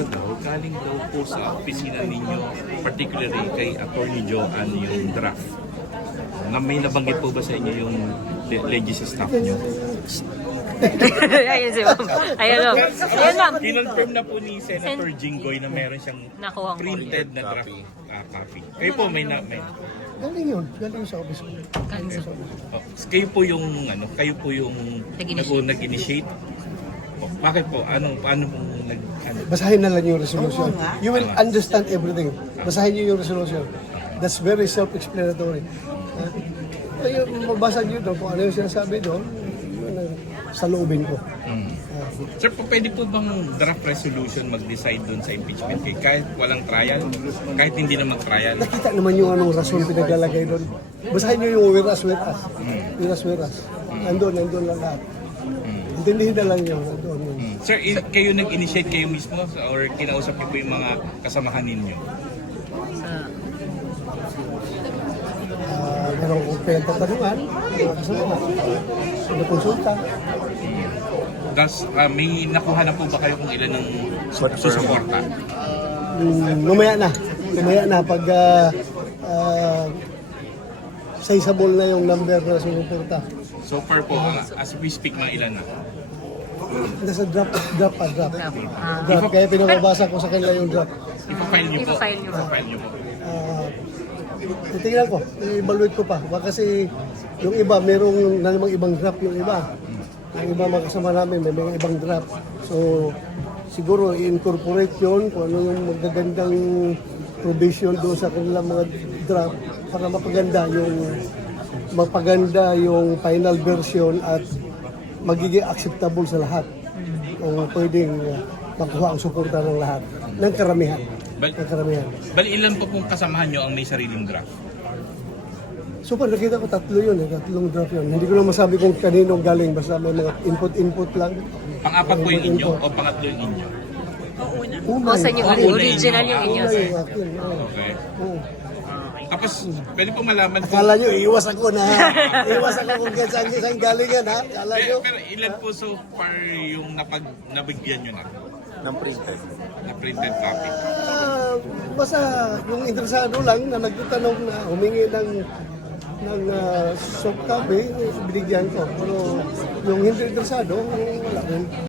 nabasa daw, galing daw po sa opisina ninyo, particularly kay Attorney Joanne yung draft. Na may nabanggit po ba sa inyo yung legis staff nyo? Ayun si ma'am. Ayun ma'am. Ayun ma'am. Kinonfirm na po ni Senator Jinggoy na meron siyang Nakuha ko. printed na draft copy. Kayo po may Galing yun. Galing sa office ko. oh, kayo po yung nag-initiate. Oh, bakit po? Paano pong Basahin na lang yung resolution. You will understand everything. Basahin niyo yung resolution. That's very self-explanatory. Ayun, mabasa niyo doon kung ano yung sinasabi doon. Yun ang saloobin ko. Sir, pwede po bang draft resolution mag-decide doon sa impeachment case kahit walang trial? Kahit hindi na mag-trial? Nakita naman yung anong rason pinaglalagay doon. Basahin niyo yung whereas. Whereas. Nandun lang lahat. Intindihin na lang yun. Nandun yun. Sir, kayo nag-initiate kayo mismo or kinausap niyo po yung mga kasamahan ninyo? Meron kong pinagtatanungan, mga kasama, konsulta. Tapos may nakuha na po ba kayo kung ilan ng susuporta? Mamaya na pag sizable na yung number na sumuporta. So far po, as we speak, mga ilan na? Nasa draft. Kaya pinababasa ko sa kanila yung draft. Ipafile niyo po. Ipafile niyo po. Ipafile niyo po. Titingnan ko, i-evaluate ko pa. Baka kasi yung iba, merong namang ibang draft yung iba. Yung iba mga kasama namin, may mga ibang draft. So, siguro i-incorporate yun kung ano yung magagandang provision doon sa kanilang mga draft para mapaganda yung final version at magiging acceptable sa lahat. Kung pwedeng makuha ang suporta ng lahat, ng karamihan. Bali ilan po pong kasamahan nyo ang may sariling draft? So pag nakita ko tatlong draft yun. Hindi ko na masabi kung kanino galing, basta may mga input lang. Pang-apat po yung inyo o pangatlo yung inyo? Una. O sa inyo, original yung inyo, Una sir. yung akin. Okay. Oo. Tapos, pwede po malaman po. Akala nyo, iiwas ako kung saan galingan ha. Akala nyo. Pero ilan po so far yung nabigyan nyo na? ng printed. Na printed copy? Basta yung interesado lang na nagtatanong na humingi ng soft copy, binigyan ko. Pero yung hindi interesado, wala.